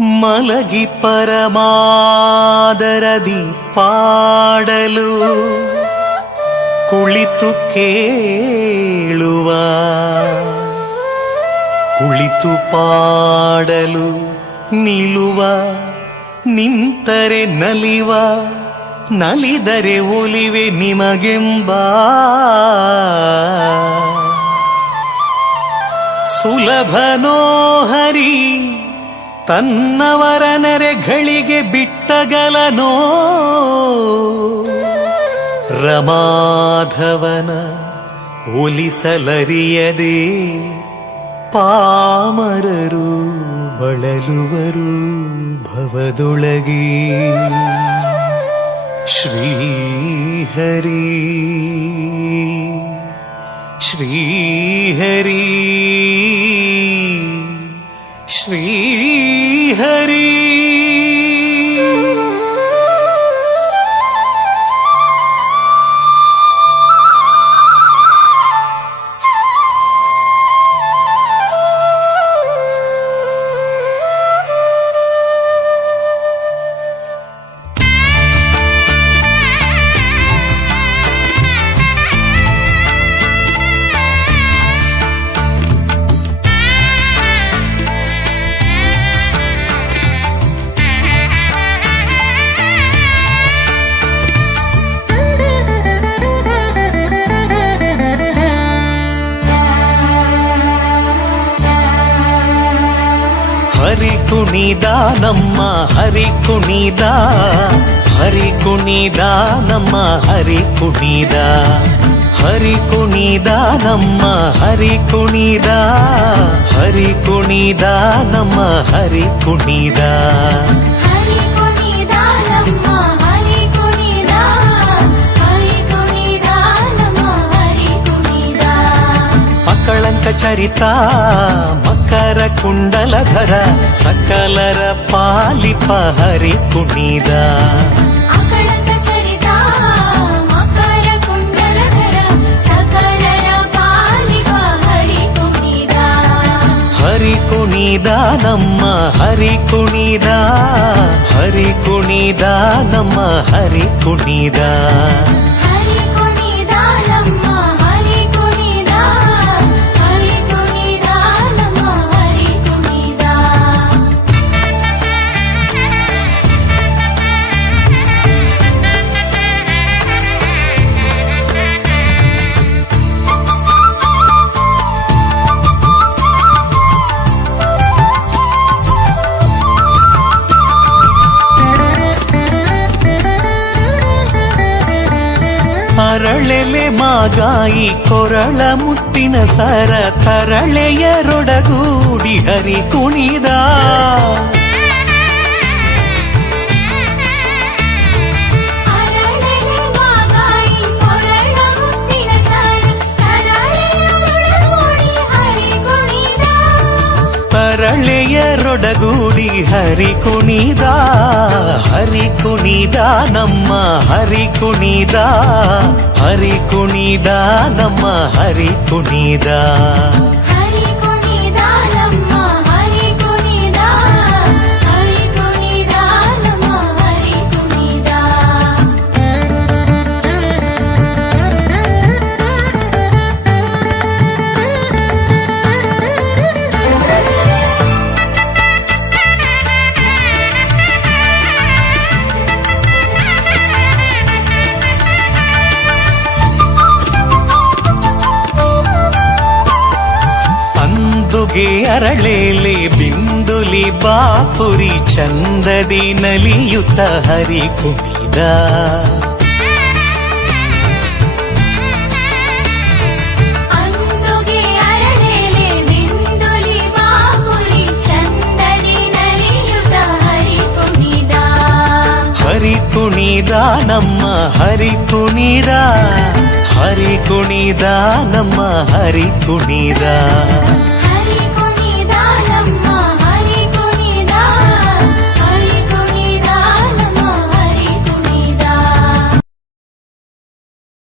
ಮಲಗಿ ಪರಮಾದರದಿ ಪಾಡಲು ಕುಳಿತು ಕೇಳುವ, ಕುಳಿತು ಪಾಡಲು ನಿಲ್ಲುವ, ನಿಂತರೆ ನಲಿವ, ನಲಿದರೆ ಒಲಿವೆ ನಿಮಗೆಂಬ ಸುಲಭನೋ ಹರಿ ತನ್ನವರ ನೆರೆಗಳಿಗೆ ಬಿಟ್ಟಗಲನೋ ರಮಾಧವನ ಒಲಿಸಲರಿಯದೆ ಪಾಮರರು ಬಳಲುವರು ಭವದೊಳಗೆ. ಶ್ರೀಹರಿ ಶ್ರೀಹರಿ ಶ್ರೀಹರಿ. ಹರಿ ಕುಣಿದ ನಮ್ಮ ಹರಿ ಕುಣಿದ, ಹರಿ ಕುಣಿದ ನಮ್ಮ ಹರಿ ಕುಣಿದ, ಹರಿ ಕುಣಿದ ನಮ್ಮ ಹರಿ ಕುಣಿದ, ಹರಿ ಕುಣಿದ ನಮ್ಮ ಹರಿ ಕುಣಿದ. ಅಕಳಂಕ ಚರಿತ ಮಕರ ಕುಂಡಲಧರ ಸಕಲರ ಪಾಲಿಪ ಹರಿ ಕುಣಿದ. ಅಕಳಂಕ ಚರಿತ ಮಕರ ಕುಂಡಲಧರ ಸಕಲರ ಪಾಲಿಪ ಹರಿ ಕುಣಿದ. ಹರಿ ಕುಣಿದ ನಮ್ಮ ಹರಿ ಕುಣಿದ, ಹರಿ ಕುಣಿದ ನಮ್ಮ ಹರಿ ಕುಣಿದ. ಅರಳೆಲೆ ಮಾಗಾಯಿ ಕೊರಳ ಮುತ್ತಿನ ಸರ ತರಳೆಯರೊಡಗೂಡಿ ಹರಿ ಕುಣಿದ. ತರಳೆಯರೊಡಗೂಡಿ ಹರಿ ಕುಣಿದ, ಹರಿ ಕುಣಿದ ನಮ್ಮ ಹರಿ ಕುಣಿದ, ಹರಿ ಕುಣಿದ ನಮ್ಮ ಹರಿ ಕುಣಿದ. ಅರಳೇಲೆ ಬಿಂದುಲಿ ಬಾಪುರಿ ಚಂದದಿ ನಲಿಯುತ್ತ ಹರಿ ಕುಣಿದ. ಹರಿ ಕುಣಿದ ನಮ್ಮ ಹರಿ ಕುಣಿದ, ಹರಿ ಕುಣಿದ ನಮ್ಮ ಹರಿ ಕುಣಿದ.